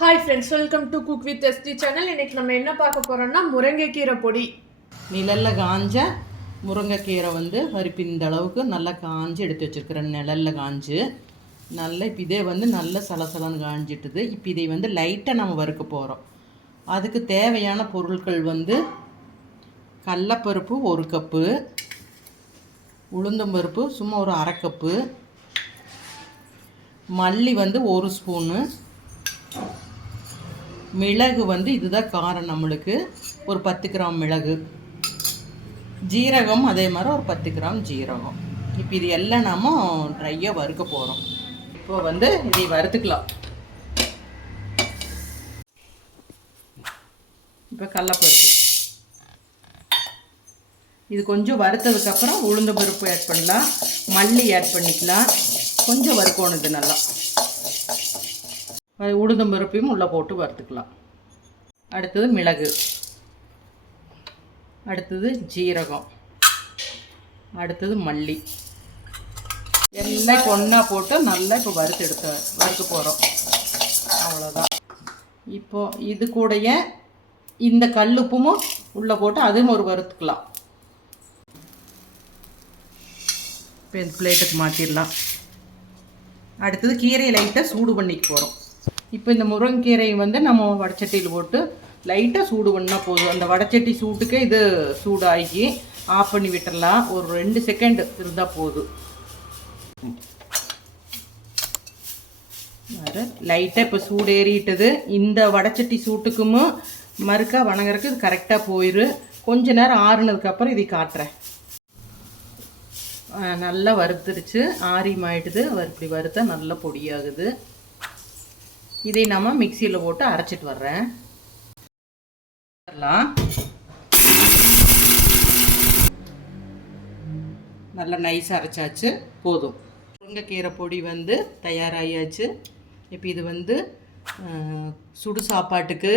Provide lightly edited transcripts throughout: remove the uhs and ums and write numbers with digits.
Hi friends, welcome to cook with SD channel. இன்றைக்கி நம்ம என்ன பார்க்க போகிறோம்னா முருங்கைக்கீரை பொடி. நிழலில் காஞ்ச முருங்கைக்கீரை வரிப்பு இந்த அளவுக்கு நல்லா காஞ்சி எடுத்து வச்சுருக்கிறேன். நிழலில் காஞ்சு நல்லா இப்போ இதே நல்ல சலசலன்னு காஞ்சிட்டுது. இப்போ இதை லைட்டாக நம்ம வறுக்க போகிறோம். அதுக்கு தேவையான பொருட்கள் கடலைப்பருப்பு 1 கப்பு, உளுந்தம்பருப்பு சும்மா ஒரு 1/2 கப்பு, மல்லி 1 ஸ்பூனு, மிளகு இதுதான் காரம் நம்மளுக்கு, ஒரு 10 கிராம் மிளகு, ஜீரகம் அதே மாதிரி ஒரு 10 கிராம் ஜீரகம். இப்போ இது எல்லாம் நம்ம ட்ரையாக வறுக்க போகிறோம். இப்போ இதை வறுத்துக்கலாம். இப்போ கடலைப்பருப்பு இது கொஞ்சம் வறுத்ததுக்கப்புறம் உளுந்து பருப்பு ஆட் பண்ணலாம், மல்லி ஆட் பண்ணிக்கலாம். கொஞ்சம் வறுக்கணும். இது நல்லா உளுந்தம் பருப்பையும் உள்ளே போட்டு வறுத்துக்கலாம். அடுத்தது மிளகு, அடுத்தது ஜீரகம், அடுத்தது மல்லி எல்லாம் ஒன்றா போட்டு நல்லா இப்போ வறுக்க போகிறோம். அவ்வளோதான். இப்போது இது கூடைய இந்த கல்லுப்பும் உள்ளே போட்டு அதுவும் ஒரு வறுத்துக்கலாம். இப்போ இந்த பிளேட்டுக்கு மாற்றிடலாம். அடுத்தது கீரையை லைட்டாக சூடு பண்ணிக்க போகிறோம். இப்போ இந்த முருங்கீரையை நம்ம வடச்சட்டியில் போட்டு லைட்டாக சூடு பண்ணால் போதும். அந்த வடச்சட்டி சூட்டுக்கே இது சூடாகி ஆஃப் பண்ணி விட்டுடலாம். ஒரு 2 செகண்ட் இருந்தால் போதும். லைட்டாக இப்போ சூடு ஏறிட்டது. இந்த வடச்சட்டி சூட்டுக்கும் மறுக்கா வணங்குறதுக்கு இது கரெக்டாக போயிரு. கொஞ்ச நேரம் ஆறுனதுக்கப்புறம் இதை காட்டுறேன். நல்லா வறுத்துருச்சு, ஆறிமாயிட்டுது. இப்படி வறுத்தா நல்லா பொடியாகுது. இதை நம்ம மிக்சியில் போட்டு அரைச்சிட்டு வர்றேன். நல்லா நைஸாக அரைச்சாச்சு, போதும். முருங்கைக்கீரை பொடி தயாராகியாச்சு. இப்போ இது சுடு சாப்பாட்டுக்கு,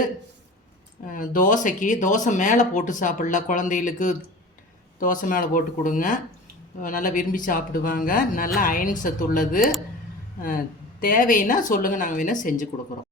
தோசைக்கு, தோசை மேலே போட்டு சாப்பிடலாம். குழந்தைகளுக்கு தோசை மேலே போட்டு கொடுங்க, நல்லா விரும்பி சாப்பிடுவாங்க. நல்லா அயன் சத்து உள்ளது. தேவைன்னா சொல்லுங்கள், நாங்கள் வேணால் செஞ்சு கொடுக்குறோம்.